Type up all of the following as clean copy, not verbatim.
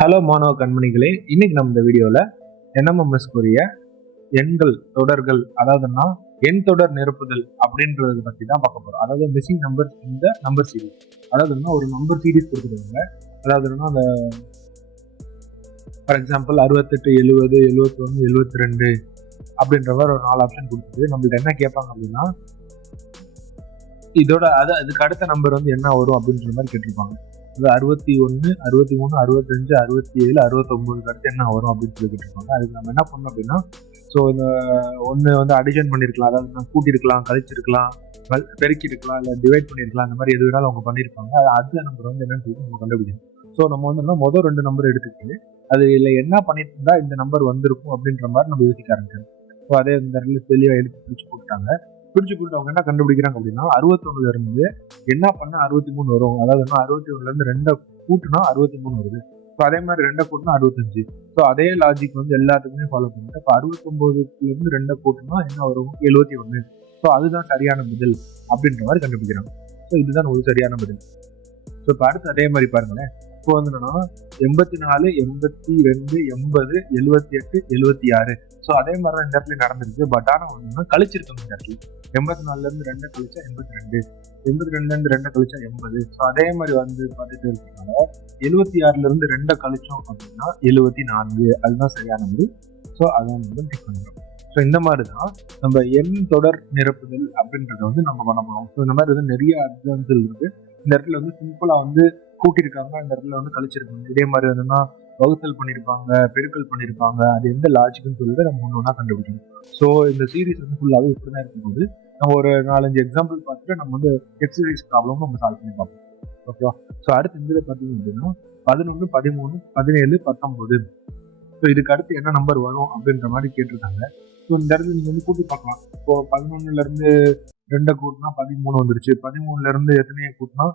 Hello மாணவ கண்மணிகளே, இன்னைக்கு நம்ம இந்த வீடியோல NMMS குரிய எண்கள் தொடர்கள், அதாவதுன்னா எண் தொடர் நிரப்புதல் அப்படின்றத பத்தி தான் பார்க்க போறோம். அதாவது மிஸ்ஸிங் நம்பர் இந்த நம்பர் சீரிஸ், அதாவதுன்னா ஒரு நம்பர் சீரிஸ் கொடுத்துருவாங்க. அதாவதுன்னா அந்த ஃபார் எக்ஸாம்பிள் 68, 70, 71, 72 அப்படின்ற மாதிரி ஒரு 4 ஆப்ஷன் கொடுத்துட்டு நம்மள்ட்ட என்ன கேட்பாங்க அப்படின்னா, இதோட அதுக்கு அடுத்த நம்பர் வந்து என்ன வரும் அப்படின்ற மாதிரி கேட்டிருப்பாங்க. அது 61, 63, 65, 67, 69 அடுத்து என்ன வரும் அப்படின்னு சொல்லி கேட்டிருப்பாங்க. அதுக்கு நம்ம என்ன பண்ணோம் அப்படின்னா, ஸோ இந்த ஒன்று வந்து அடிஷன் பண்ணியிருக்கலாம், அதாவது நம்ம கூட்டியிருக்கலாம், கழிச்சிருக்கலாம், பெருக்கிருக்கலாம், இல்லை டிவைட் பண்ணியிருக்கலாம், அந்த மாதிரி எது வேணாலும் அவங்க பண்ணியிருப்பாங்க. அது அடுத்த நம்பர் வந்து என்னன்னு சொல்லி நம்ம கண்டுபிடிக்கணும். ஸோ நம்ம வந்து முதல் 2 நம்பர் எடுத்துக்கிட்டு அது இல்லை என்ன பண்ணிட்டு இருந்தா இந்த நம்பர் வந்திருக்கும் அப்படின்ற மாதிரி நம்ம யோசிக்க ஆரம்பிச்சோம். ஸோ அதே இந்த இடத்துல தெளிவாக எடுத்து பிரிச்சு போட்டுட்டாங்க. பிரிச்சு போட்டு அவங்க என்ன கண்டுபிடிக்கிறாங்க அப்படின்னா, 61 இருந்து என்ன பண்ணா 63 வரும், அதாவது 61 இருந்து 2 கூட்டுனா 63 வருது. ஸோ அதே மாதிரி 2 கூட்டினா 65. ஸோ அதே லாஜிக் வந்து எல்லாத்துக்குமே ஃபாலோ பண்ணிட்டு இப்போ 69 இருந்து 2 கூட்டினா என்ன வரும், 71. ஸோ அதுதான் சரியான பதில் அப்படின்ற மாதிரி கண்டுபிடிக்கிறாங்க. ஸோ இதுதான் ஒரு சரியான பதில். ஸோ இப்போ அடுத்து அதே மாதிரி பாருங்களேன். இப்போ வந்து என்னன்னா 84, 82, 80, 78, 76. ஸோ அதே மாதிரி தான் இந்த இடத்துல நடந்திருக்கு. பட் ஆனால் ஒன்றுனா கழிச்சிருக்கோம் இந்த இடத்துல. 84 இருந்து 2 கழிச்சா 82, 82 இருந்து 2 கழிச்சா 80. ஸோ அதே மாதிரி வந்து பார்த்துட்டு இருக்கனால 76 இருந்து 2 கழிச்சோம் அப்படின்னா 74. அதுதான் சரியானது. ஸோ அதை வந்து டிக் பண்ணுறோம். ஸோ இந்த மாதிரி தான் நம்ம எண் தொடர் நிரப்புதல் அப்படின்றத வந்து நம்ம பண்ண போகிறோம். ஸோ இந்த மாதிரி வந்து நிறைய எக்ஸாம்பிள் இருக்கு. இந்த இடத்துல வந்து சிம்பிளா வந்து கூட்டியிருக்காங்க, இந்த இடத்துல வந்து கழிச்சிருக்காங்க. இதே மாதிரி வந்துன்னா வகுத்தல் பண்ணியிருப்பாங்க, பெருக்கல் பண்ணியிருப்பாங்க. அது எந்த லாஜிக்னு சொல்லிட்டு நம்ம ஒன்று ஒன்றா கண்டுபிடிக்கணும். ஸோ இந்த சீரீஸ் வந்து ஃபுல்லாகவே இப்படி தான் இருக்கும்போது நம்ம ஒரு 4-5 எக்ஸாம்பிள் பார்த்துட்டு நம்ம வந்து எக்ஸசைஸ் ப்ராப்ளம் நம்ம சால்வ் பண்ணி பார்ப்போம். ஓகேவா? ஸோ அடுத்து இந்த பார்த்தீங்க அப்படின்னா 11, 13, 17, 19. ஸோ இதுக்கு அடுத்து என்ன நம்பர் வரும் அப்படின்ற மாதிரி கேட்டிருக்காங்க. ஸோ இந்த இடத்துல நீங்க வந்து கூட்டி பார்க்கலாம். இப்போ 11 இருந்து 2 கூட்டினா 13 வந்துருச்சு. 13 இருந்து எத்தனையை கூட்டினா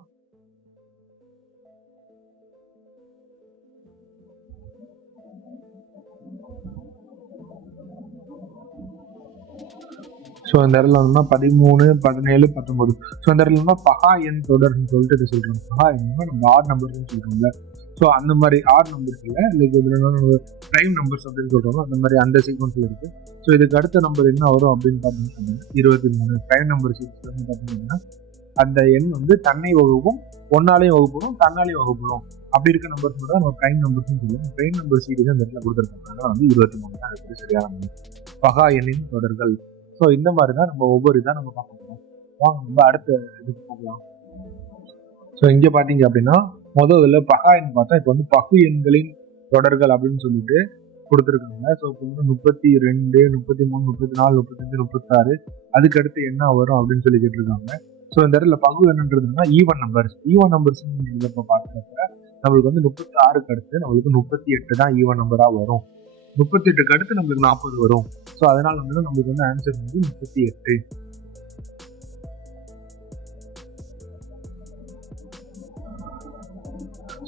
ஸோ இந்த இடத்துல வந்து 13, 17, 19. ஸோ இந்த இடத்துல பகா எண் தொடர்ன்னு சொல்லிட்டு இது சொல்றோம். பகா எண்ணா நம்ம ஆட் நம்பர்ஸ்ன்னு சொல்றோம்ல. ஸோ அந்த மாதிரி ஆட் நம்பர்ஸ் இல்லை, இதுக்கு பிரைம் நம்பர்ஸ் அப்படின்னு சொல்றோம். அந்த மாதிரி அந்த சீக்வன்ஸ்ல இருக்கு. ஸோ இதுக்கு அடுத்த நம்பர் என்ன வரும் அப்படின்னு பார்த்தீங்கன்னா 23. பிரைம் நம்பர் சீக்வன்ஸ் வந்து பார்த்தீங்கன்னா அந்த எண் வந்து தன்னை வகுப்பும், ஒன்னாலையும் வகுப்படும், தன்னாலையும் வகுப்படும். அப்படி இருக்க நம்பர்ஸ் தான் நம்ம பிரைம் நம்பர்ஸ் சொல்லுவோம். பிரைம் நம்பர் சீரிஸ் அந்த இடத்துல கொடுத்துருக்காங்க. வந்து 23 தான் இருக்குது சரியான நம்பர். பகா எண்ணின் தொடர்கள். ஸோ இந்த மாதிரி தான் நம்ம ஒவ்வொரு இதாக நம்ம பார்க்க போகிறோம். வாங்க நம்ம அடுத்த இதுக்கு போகலாம். ஸோ இங்கே பார்த்தீங்க அப்படின்னா முதல்ல பகா எண் பார்த்தா இப்போ வந்து பகு எண்களின் தொடர்கள் அப்படின்னு சொல்லிட்டு கொடுத்துருக்காங்க. ஸோ இப்போ வந்து 32, 33, 34, 35, 36 அதுக்கு அடுத்து என்ன வரும் அப்படின்னு சொல்லி கேட்டிருக்காங்க. ஸோ இந்த இடத்துல பகு என்னன்றதுன்னா ஈவன் நம்பர்ஸ். ஈவன் நம்பர்ஸ் இப்போ பார்க்குறப்ப நம்மளுக்கு வந்து 36க்கு அடுத்து நம்மளுக்கு 38 தான் ஈவன் நம்பராக வரும். 38க்கு அடுத்து நம்மளுக்கு 40 வரும். ஸோ அதனால வந்து நம்மளுக்கு வந்து ஆன்சர் வந்து 38.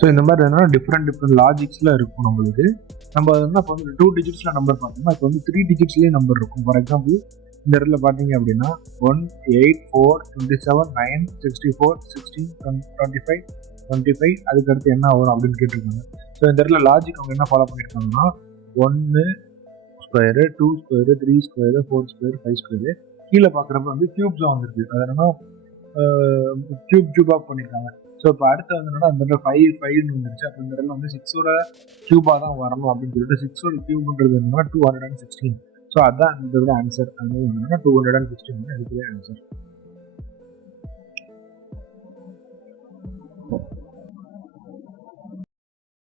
ஸோ இந்த மாதிரி என்னன்னா டிஃப்ரெண்ட் லாஜிக்ஸ்ல இருக்கும் நம்மளுக்கு. நம்ம வந்து இப்போ வந்து 2 டிஜிட்ஸ்ல நம்பர் பார்த்தோம்னா இப்போ வந்து 3 டிஜிட்ஸ்லேயே நம்பர் இருக்கும். ஃபார் எக்ஸாம்பிள் இந்த இடத்துல பார்த்தீங்க அப்படின்னா 1, 8, 4, 27, 9, 64, 16, 25, 25 அதுக்கு அடுத்து என்ன வரும் அப்படின்னு கேட்டிருக்காங்க. ஸோ இந்த இடத்துல லாஜிக் அவங்க என்ன ஃபாலோ பண்ணியிருக்காங்கன்னா 1 square, 2 square, 3 square, 4 square, 5 square. கீழே பார்க்குறப்ப வந்து கியூப்ஸாக வந்துருக்கு. அது என்னன்னா கியூபாக பண்ணியிருக்காங்க. ஸோ இப்போ அடுத்து வந்து என்னன்னா அந்த இடத்துல 5 வந்துருச்சு. அப்போ இந்த இடத்துல வந்து 6ஓட கியூபாக தான் வரணும் அப்படின்னு சொல்லிட்டு 6ஓட கியூப்ன்றது என்னன்னா 216. ஸோ அதுதான் இந்த ஆன்சர். அது என்னன்னா 216 தான் இதுக்குரிய ஆன்சர்.